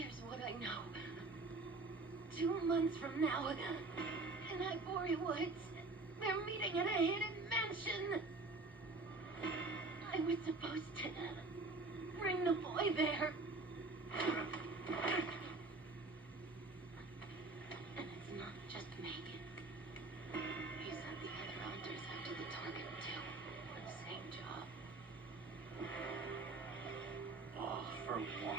Here's what I know. 2 months from now, in Ivory Woods, they're meeting at a hidden mansion. I was supposed to bring the boy there. And it's not just me. He sent the other hunters out to the target too, for the same job. All for one.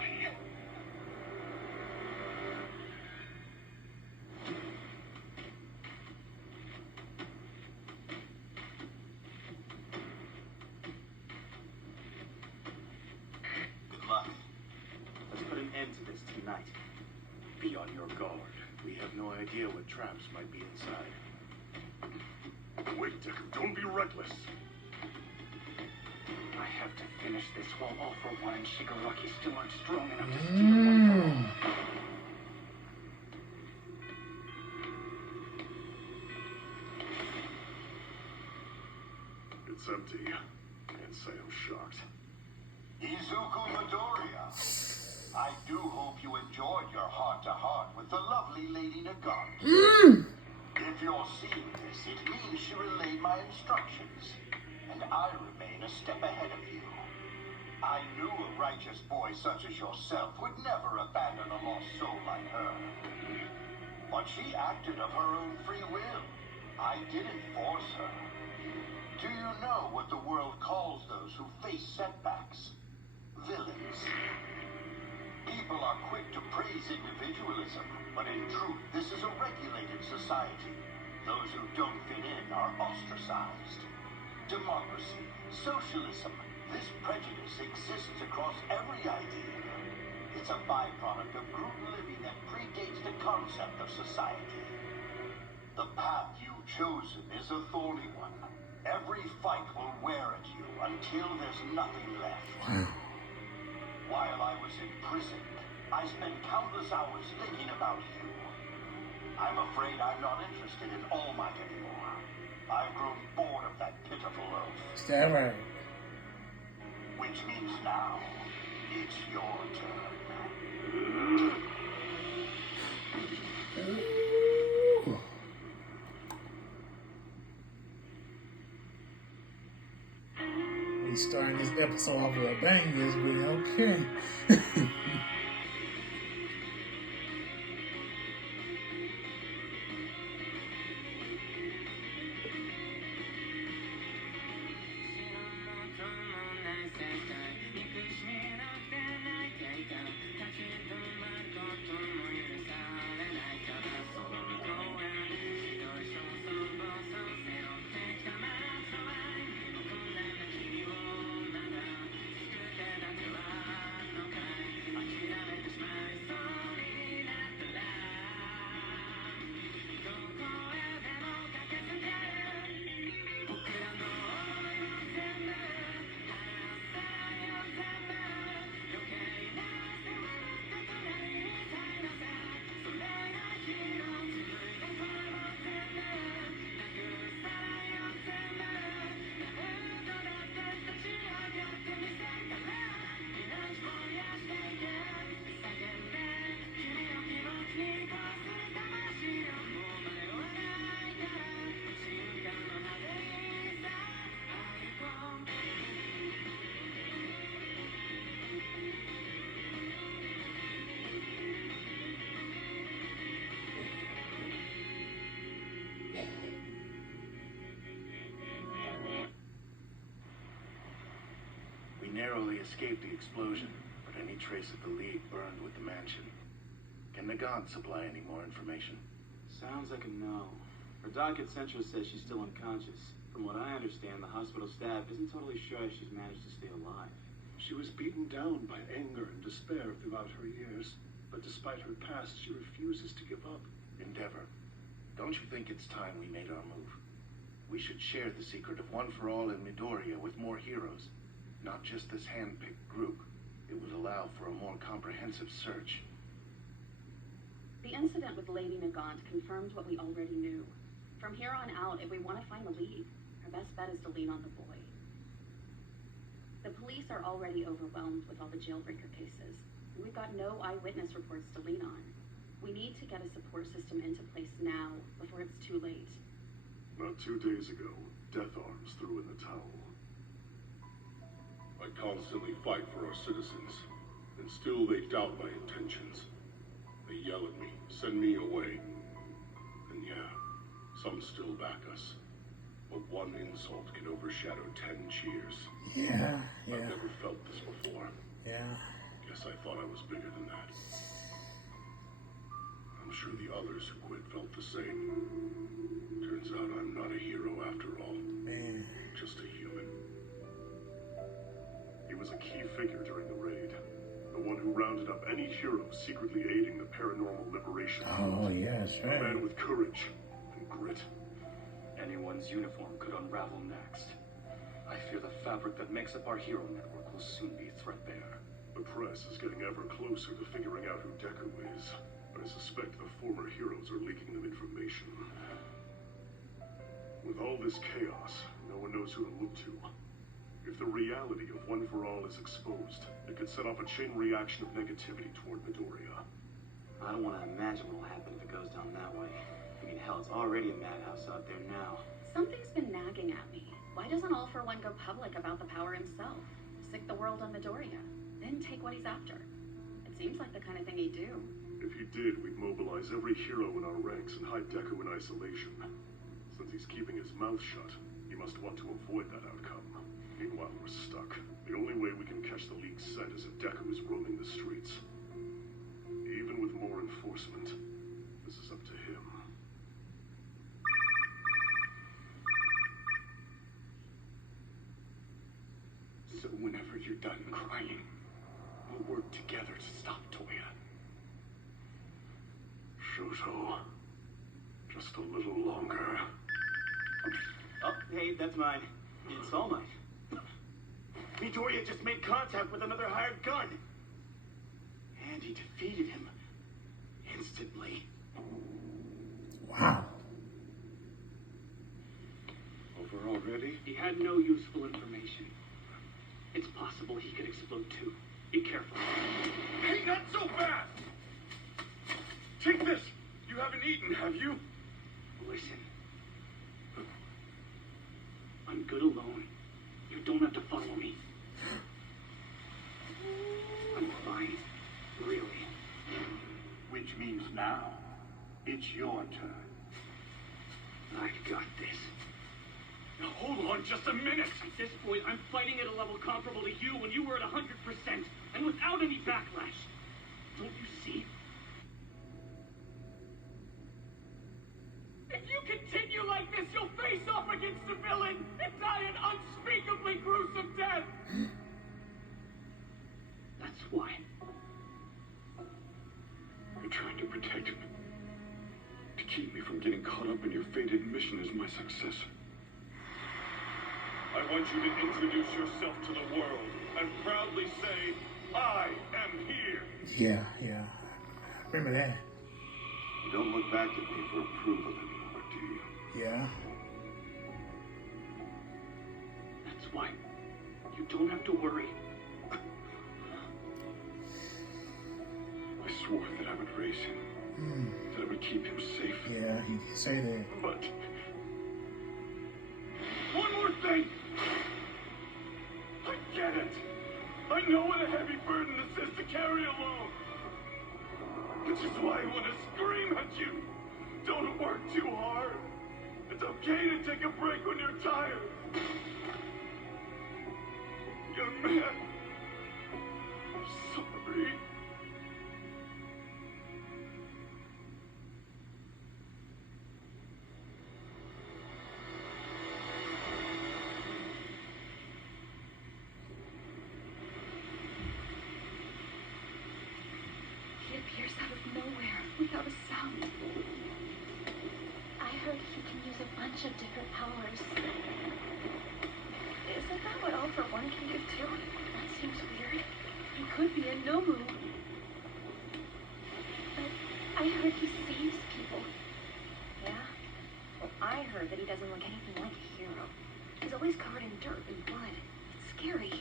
Good luck. Let's put an end to this tonight. Be on your guard. We have no idea what traps might be inside. Wait, Decker, don't be reckless. I have to finish this while All for One and Shigaraki still aren't strong enough to steal One for All. It's empty. And Sayo's shocked. Izuku Midoriya, I do hope you enjoyed your heart-to-heart with the lovely Lady Nagant. If you're seeing this, it means she relayed my instructions, and I remain a step ahead of you. I knew a righteous boy such as yourself would never abandon a lost soul like her. But she acted of her own free will. I didn't force her. Do you know what the world calls those who face setbacks? Villains. People are quick to praise individualism, but in truth, this is a regulated society. Those who don't fit in are ostracized. Democracy, socialism, this prejudice exists across every idea. It's a byproduct of group living that predates the concept of society. The path you've chosen is a thorny one. Every fight will wear at you until there's nothing left. While I was imprisoned, I spent countless hours thinking about you. I'm afraid I'm not interested in All Might anymore. I've grown bored of that pitiful oath. Is that right? Which means now, it's your turn. Ooh. We starting this episode off with a bang this week, okay. Narrowly escaped the explosion, but any trace of the League burned with the mansion. Can Nagant supply any more information? Sounds like a no. Her doc at Central says she's still unconscious. From what I understand, the hospital staff isn't totally sure she's managed to stay alive. She was beaten down by anger and despair throughout her years, but despite her past, she refuses to give up. Endeavor, don't you think it's time we made our move? We should share the secret of One for All in Midoriya with more heroes. Not just this hand-picked group. It would allow for a more comprehensive search. The incident with Lady Nagant confirmed what we already knew. From here on out, if we want to find the League, our best bet is to lean on the boy. The police are already overwhelmed with all the jailbreaker cases. We've got have no eyewitness reports to lean on. We need to get a support system into place now, before it's too late. Not 2 days ago, Death Arms threw in the towel. I constantly fight for our citizens, and still they doubt my intentions. They yell at me, send me away. And yeah, some still back us. But one insult can overshadow 10 cheers. Yeah. I've never felt this before. Yeah. Guess I thought I was bigger than that. I'm sure the others who quit felt the same. Turns out I'm not a hero after all. Man. Just a human. He was a key figure during the raid. The one who rounded up any hero secretly aiding the paranormal liberation. Oh, yes, A right. man with courage and grit. Anyone's uniform could unravel next. I fear the fabric that makes up our hero network will soon be threadbare. The press is getting ever closer to figuring out who Deku is. But I suspect the former heroes are leaking them information. With all this chaos, no one knows who to look to. If the reality of One for All is exposed, it could set off a chain reaction of negativity toward Midoriya. I don't want to imagine what'll happen if it goes down that way. I mean, hell, it's already a madhouse out there now. Something's been nagging at me. Why doesn't All for One go public about the power himself? Sick the world on Midoriya, then take what he's after. It seems like the kind of thing he'd do. If he did, we'd mobilize every hero in our ranks and hide Deku in isolation. Since he's keeping his mouth shut, he must want to avoid that outcome. Meanwhile, we're stuck. The only way we can catch the leaked scent is if Deku is roaming the streets. Even with more enforcement, this is up to him. So whenever you're done crying, we'll work together to stop Toya. Shoto, just a little longer. Oh, hey, that's mine. It's All Might. Midoriya just made contact with another hired gun. And he defeated him instantly. Wow. Over already? He had no useful information. It's possible he could explode too. Be careful. Hey, not so fast! Take this! You haven't eaten, have you? Listen. I'm good alone. You don't have to follow me. I'm fine. Really. Which means now, it's your turn. I've got this. Now hold on just a minute! At this point, I'm fighting at a level comparable to you when you were at 100%, and without any backlash. Don't you see? If you continue like this, you'll face off against the villain and die an unspeakably gruesome death! That's why. You're trying to protect me. To keep me from getting caught up in your fated mission as my successor. I want you to introduce yourself to the world and proudly say, I am here. Yeah. Remember that. You don't look back at me for approval anymore, do you? Yeah. That's why. You don't have to worry. I swore that I would raise him. That I would keep him safe. Yeah, he did say that. But One more thing! I get it! I know what a heavy burden this is to carry alone! Which is why I want to scream at you! Don't work too hard! It's okay to take a break when you're tired! Young man, I'm sorry. He appears out of nowhere, without a sound. I heard he can use a bunch of different powers. Isn't that what All for One can do too? That seems weird. He could be a Nomu. But I heard he saves people. Yeah? Well, I heard that he doesn't look anything like a hero. He's always covered in dirt and blood. It's scary.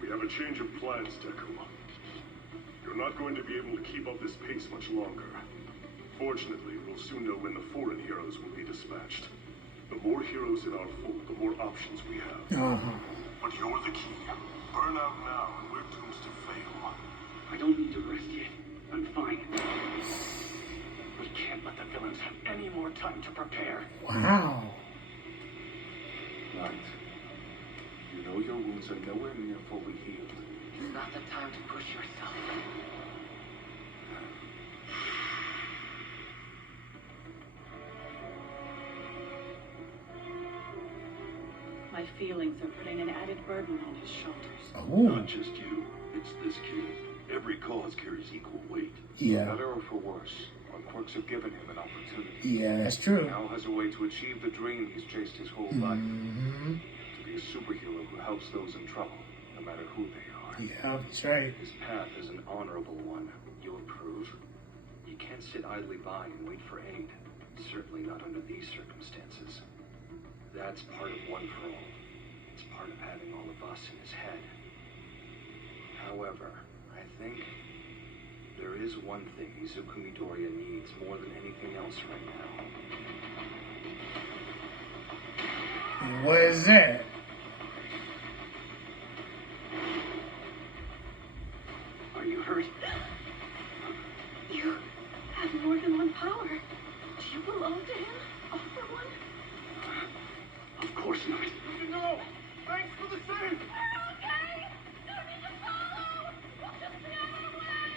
We have a A change of plans, Deku. You're not going to be able to keep up this pace much longer. Fortunately, we'll soon know when the foreign heroes will be dispatched. The more heroes in our fold, the more options we have. But you're the key. Burn out now, and we're doomed to fail. I don't need to rest yet. I'm fine. We can't let the villains have any more time to prepare. Wow. Right. You know your wounds are nowhere near fully healed. It's not the time to push yourself. My feelings are putting an added burden on his shoulders. Oh. Not just you. It's this kid. Every cause carries equal weight. Yeah. For better or for worse, our quirks have given him an opportunity. Yeah, that's He true. now has a way to achieve the dream he's chased his whole life. To be a superhero who helps those in trouble, no matter who they are. Yeah, that's right. His path is an honorable one. You approve? You can't sit idly by and wait for aid. Certainly not under these circumstances. That's part of One for All. It's part of having all of us in his head. However, I think there is one thing Izuku Midoriya needs more than anything else right now. What is that? Are you hurt? You have more than one power. Do you belong to him? All for one? Of course not. No! Thanks for the save! Okay! No need to follow! We'll just be on our way!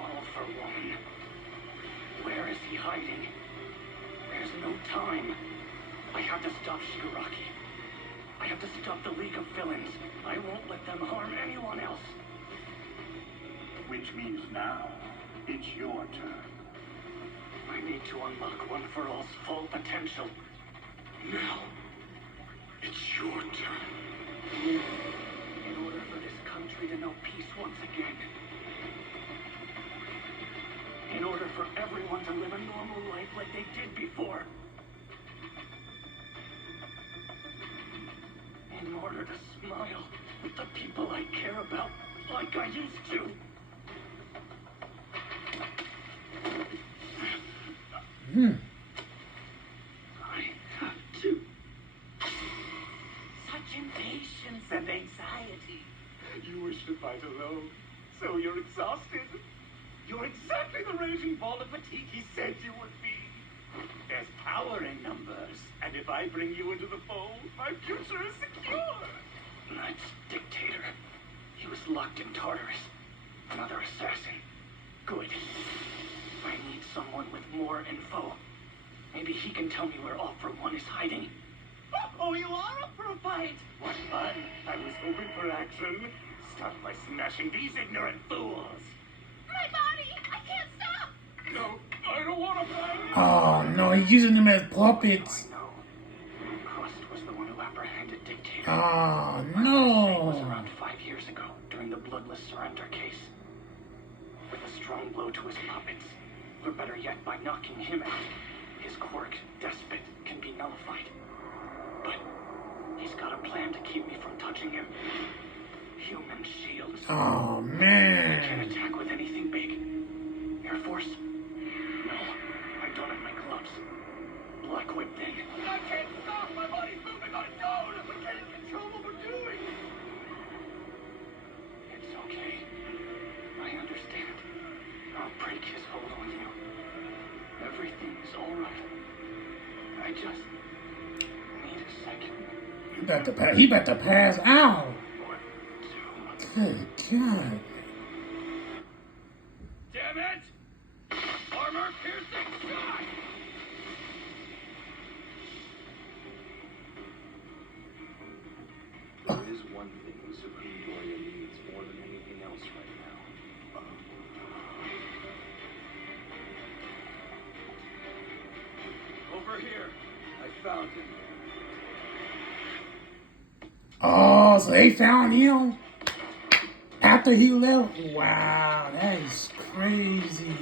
All for one. Where is he hiding? There's no time. I have to stop Shigaraki. I have to stop the League of Villains. I won't let them harm anyone else. Which means now, it's your turn. I need to unlock One for All's full potential. Now, it's your turn. In order for this country to know peace once again. In order for everyone to live a normal life like they did before. In order to smile with the people I care about like I used to. I have to. Such impatience and anxiety. You wish to fight alone, so you're exhausted. You're exactly the raging ball of fatigue he said you would be. There's power in numbers, and if I bring you into the fold, my future is secure. That's Dictator. He was locked in Tartarus. Another assassin. Good. I need someone with more info. Maybe he can tell me where All for One is hiding. Oh, you are up for a fight! What fun! I was hoping for action. Start by smashing these ignorant fools. My body! I can't stop! No, I don't want to fight you! Oh no, he's using them as puppets. I know. Crust was the one who apprehended Dictator. Oh My mistake was no. around 5 years ago, during the bloodless surrender case. With a strong blow to his puppets, or better yet, by knocking him out, his quirk, Despot, can be nullified. But he's got a plan to keep me from touching him. Human shields. Oh I can't man. attack with anything big. Air Force? No, I don't have my gloves. Black Whip then. I can't stop! My body's moving on its own! We can't control what we're doing! It's okay. I understand. I'll break his hold on you. Everything's alright. I just need a second. He about to pass out. 1, 2. Good God. Damn it! Armor piercing shot! There is one thing Izuku Midoriya needs more than anything else right now. Over here. I found him. Oh, so they found him after he left? Wow, that is crazy.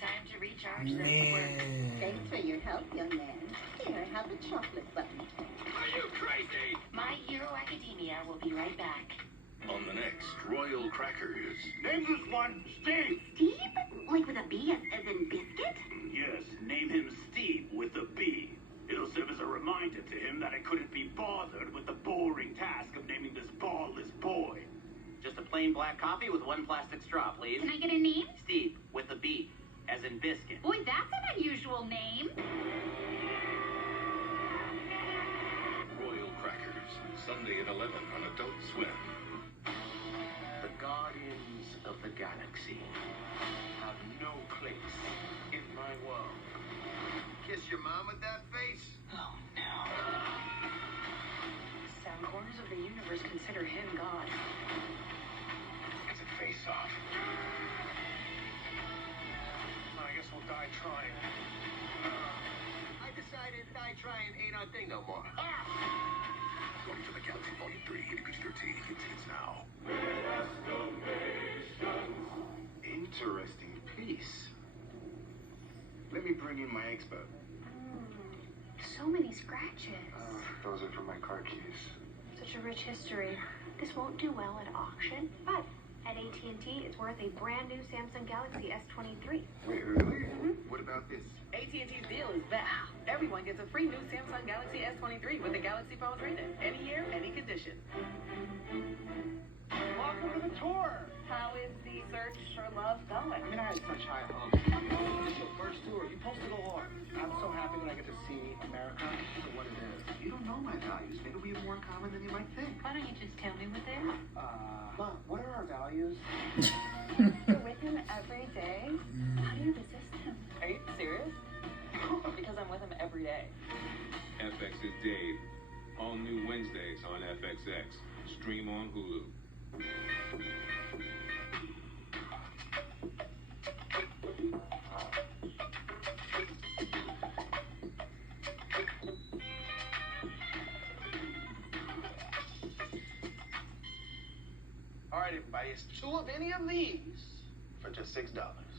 Time to recharge charge their support. Man. Thanks for your help, young man. Here, have a chocolate button. Are you crazy? My Hero Academia will be right back. On the next Royal Crackers. Name this one Steve. Steve? Like with a B as in biscuit? Yes, name him Steve with a B. It'll serve as a reminder to him that I couldn't be bothered with the boring task of naming this ballless boy. Just a plain black coffee with one plastic straw, please. Can I get a name? Steve, with a B, as in biscuit. Boy, that's an unusual name. Royal Crackers. Sunday at 11 on Adult Swim. The Guardians of the Galaxy have no place in my world. Kiss your mom with that face? Oh no. Some corners of the universe consider him God. It's a face-off. I guess we'll die trying. I decided I trying ain't our thing no more. Going to the Galaxy Volume 3, PG-13. It's now. Interesting piece. Let me bring in my expert. So many scratches. Those are from my car keys. Such a rich history. This won't do well at auction, but at AT&T, it's worth a brand new Samsung Galaxy S23. Wait, really? What about this? AT&T's deal is back. Everyone gets a free new Samsung Galaxy S23 with a Galaxy phone trade-in. Any year, any condition. Welcome to the tour. How is the search for love going? I mean, I had such high hopes. This is your first tour. You posted a lot. I'm so happy that I get to see America for what it is. You don't know my values. Maybe we have more in common than you might think. Why don't you just tell me what they are? Mom, what are our values? You're with him every day? How do you resist him? Are you serious? Because I'm with him every day. FX is Dave. All new Wednesdays on FXX. Stream on Hulu. All right, everybody, it's two of any of these for just $6.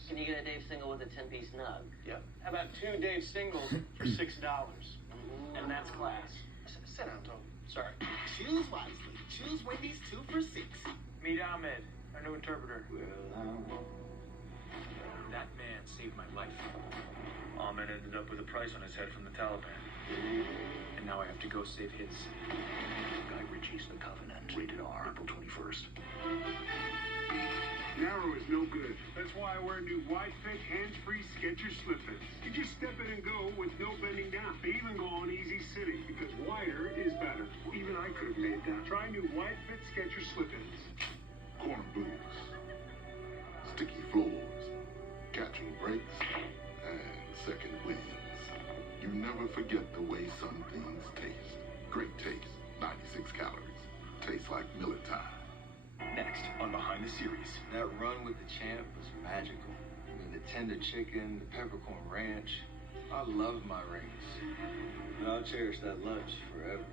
Can you get a Dave single with a 10-piece nug? Yep. How about two Dave singles for $6? And that's class. Sit down, Tony. Sorry. Choose wisely. Choose Wendy's 2 for $6. Meet Ahmed, our new interpreter. That man saved my life. Ahmed ended up with a price on his head from the Taliban. And now I have to go save his. Guy Ritchie's The Covenant. Rated R. April 21st. Narrow is no good. That's why I wear new wide-fit, hands-free Skechers slip-ins. You just step in and go with no bending down. They even go on easy sitting because wider is better. Even I could have made that. Try new wide-fit Skechers slip-ins. Corner blues, sticky floors, catching breaks, and second winds. You never forget the way some things taste. Great taste, 96 calories. Tastes like Miller time. Next on Behind the Series. That run with the champ was magical. I mean, the tender chicken, the peppercorn ranch. I love my rings. And I'll cherish that lunch forever.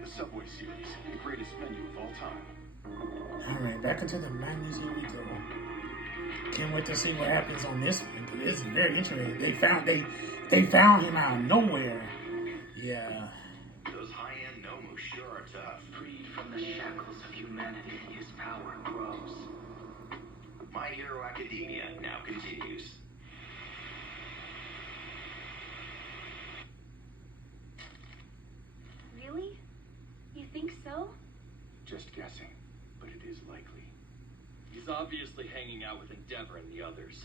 The Subway Series, the greatest menu of all time. Alright, back into the 90s. Here we go. Can't wait to see what happens on this one. This is very interesting. They found him out of nowhere. Yeah. Those high-end Nomu sure are tough. Freed from the shackles of humanity, his power grows. My Hero Academia now continues. Really? You think so? Just guessing, but it is likely. He's obviously hanging out with Endeavor and the others.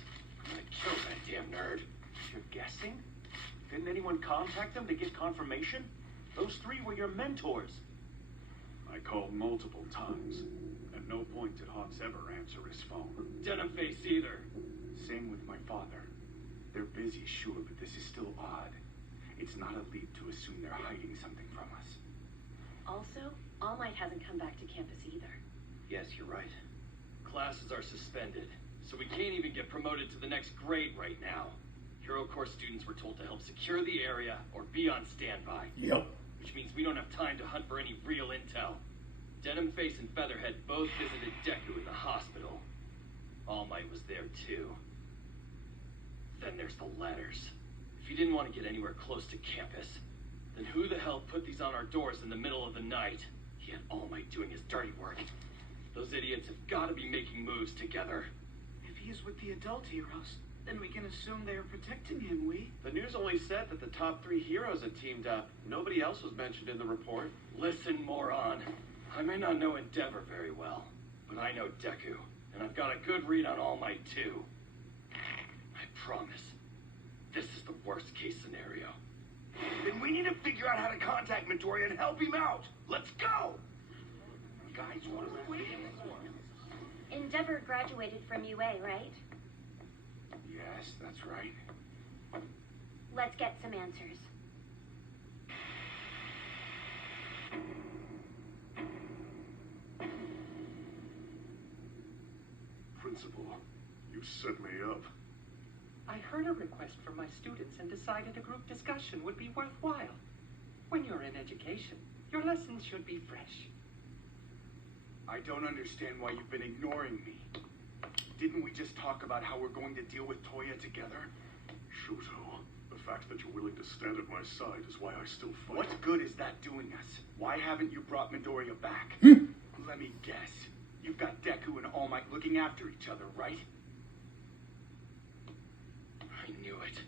I'm gonna kill that damn nerd. You're guessing? Didn't anyone contact them to get confirmation? Those three were your mentors. I called multiple times. At no point did Hawks ever answer his phone. Denim face either. Same with my father. They're busy, sure, but this is still odd. It's not a leap to assume they're hiding something from us. Also, All Might hasn't come back to campus either. Yes, you're right. Classes are suspended, so we can't even get promoted to the next grade right now. Hero Corps students were told to help secure the area or be on standby. Yep. Which means we don't have time to hunt for any real intel. Denim Face and Featherhead both visited Deku in the hospital. All Might was there too. Then there's the letters. If you didn't want to get anywhere close to campus, then who the hell put these on our doors in the middle of the night? He had All Might doing his dirty work. Those idiots have got to be making moves together. If he's with the adult heroes, then we can assume they are protecting him, The news only said that the top 3 heroes had teamed up. Nobody else was mentioned in the report. Listen, moron. I may not know Endeavor very well, but I know Deku, and I've got a good read on All Might too. I promise, this is the worst case scenario. Then we need to figure out how to contact Midoriya and help him out. Let's go! Guys, what are we waiting for? Endeavor graduated from UA, right? Yes, that's right. Let's get some answers. Principal, you set me up. I heard a request from my students and decided a group discussion would be worthwhile. When you're in education, your lessons should be fresh. I don't understand why you've been ignoring me. Didn't we just talk about how we're going to deal with Toya together? Shoto, the fact that you're willing to stand at my side is why I still fight. What good is that doing us? Why haven't you brought Midoriya back? Let me guess. You've got Deku and All Might looking after each other, right? I knew it.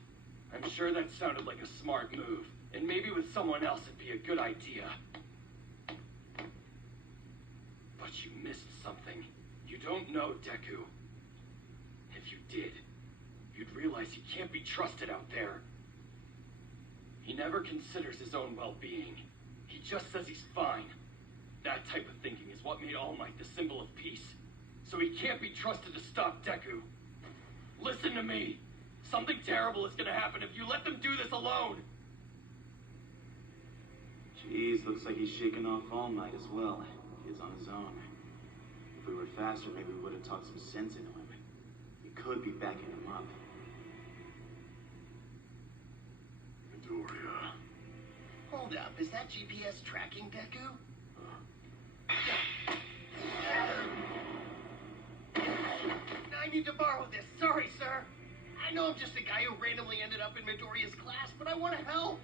I'm sure that sounded like a smart move, and maybe with someone else it'd be a good idea. But you missed something. You don't know Deku. If you did, you'd realize he can't be trusted out there. He never considers his own well-being. He just says he's fine. That type of thinking is what made All Might the symbol of peace. So he can't be trusted to stop Deku. Listen to me. Something terrible is gonna happen if you let them do this alone. Jeez, looks like he's shaking off All Might as well. Kid's on his own. If we were faster, maybe we would have talked some sense into him. We could be backing him up. Midoriya. Hold up, is that GPS tracking Deku? I need to borrow this. Sorry, sir. I know I'm just a guy who randomly ended up in Midoriya's class, but I want to help.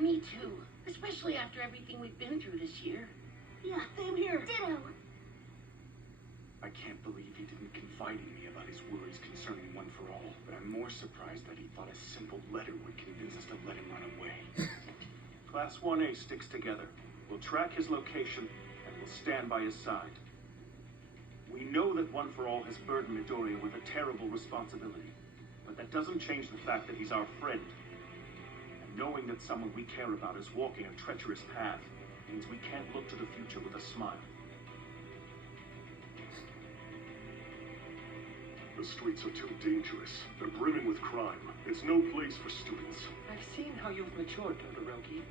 Me too. Especially after everything we've been through this year. Yeah, same here. Ditto. I can't believe he didn't confide in me about his worries concerning One For All, but I'm more surprised that he thought a simple letter would convince us to let him run away. Class 1A sticks together. We'll track his location, and we'll stand by his side. We know that One For All has burdened Midoriya with a terrible responsibility, but that doesn't change the fact that he's our friend. And knowing that someone we care about is walking a treacherous path means we can't look to the future with a smile. The streets are too dangerous. They're brimming with crime. It's no place for students. I've seen how you've matured, Todoroki.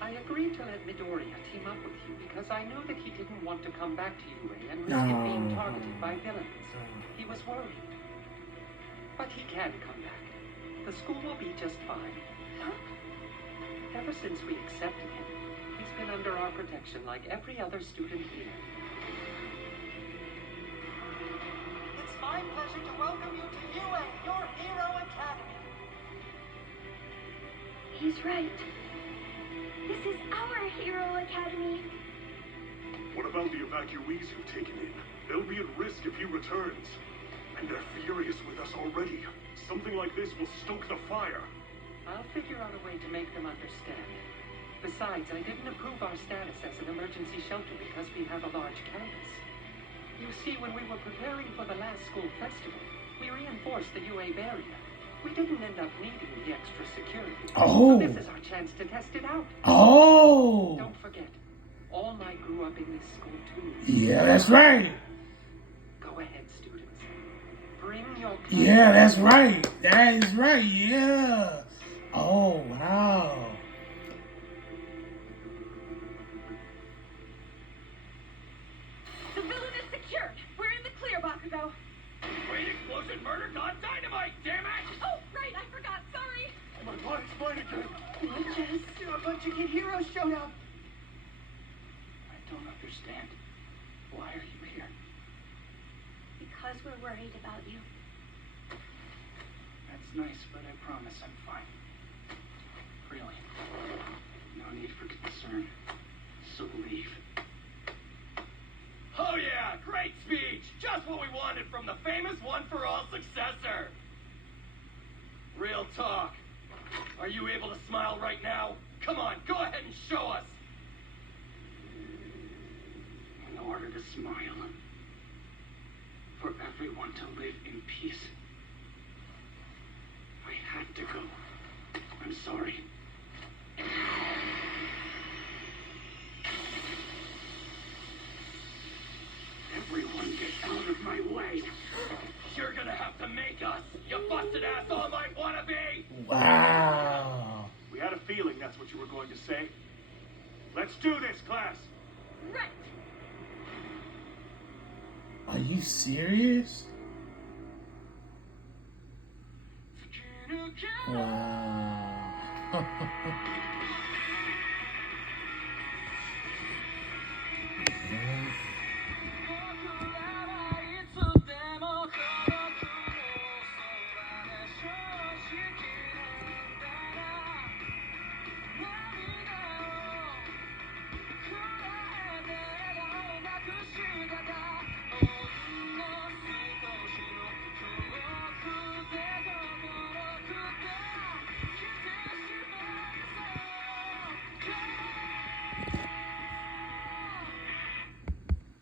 I agreed to let Midoriya team up with you because I knew that he didn't want to come back to UA and risk it being targeted by villains. He was worried. But he can come back. The school will be just fine. Ever since we accepted him, he's been under our protection like every other student here. It's my pleasure to welcome you to UA, your hero academy. He's right. This is our hero academy. What about the evacuees you've taken in? They'll be at risk if he returns. And they're furious with us already. Something like this will stoke the fire. I'll figure out a way to make them understand. Besides, I didn't approve our status as an emergency shelter because we have a large campus. You see, when we were preparing for the last school festival, we reinforced the UA barrier. We didn't end up needing the extra security. Oh. So this is our chance to test it out. Oh. Don't forget, All Might grew up in this school too. Yeah, that's right. Go ahead, students. Bring your... Yeah, that's right. That is right. Yeah. Oh, wow. The villain is secured. We're in the clear, Bakugo. Great explosion, murder, not dynamite, damn it! Oh, right, I forgot. Sorry. My body's mine again. A bunch of kid heroes showed up. I don't understand. Why are you here? Because we're worried about you. nice, but I promise I'm fine. Really. No need for concern. So leave. Oh yeah, great speech! Just what we wanted from the famous One-for-All successor! Real talk. Are you able to smile right now? Come on, go ahead and show us! In order to smile, for everyone to live in peace, I had to go. I'm sorry. Everyone get out of my way! You're gonna have to make us, you busted ass all might wanna be! Wow. We had a feeling that's what you were going to say. Let's do this, class! Right! Are you serious? Wow.